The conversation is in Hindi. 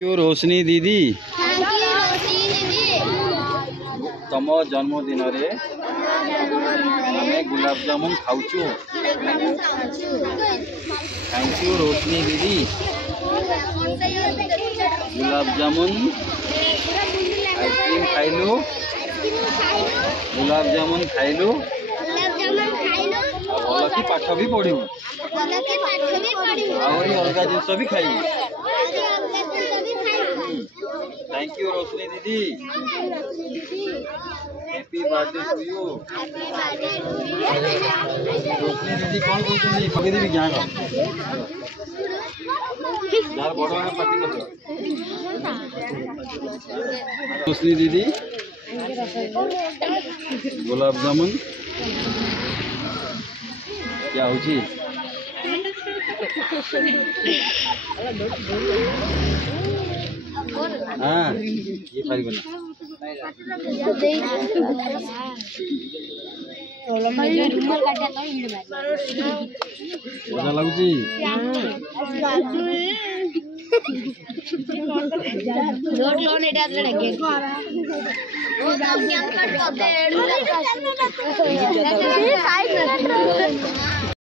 क्यों रोशनी दीदी रोशनी तम जन्मदिन रे हमें गुलाब जामुन खाऊचु। थैंक यू रोशनी दीदी। गुलाब जामुन आइसक्रीम खाइलु, गुलाब जामुन खाइलु भल कि पाठ भी पढ़ू आहरी अलग जिनस भी खाइबू। थैंक यू रोशनी दीदी। Happy birthday to you. Roshni दीदी कौन कहते पकई देवी क्या यार बड़ मैंने पार्टी कर रोशनी दीदी गुलाब जामुन क्या हो हाँ ये पार मजा लगुची रोड लोन एटा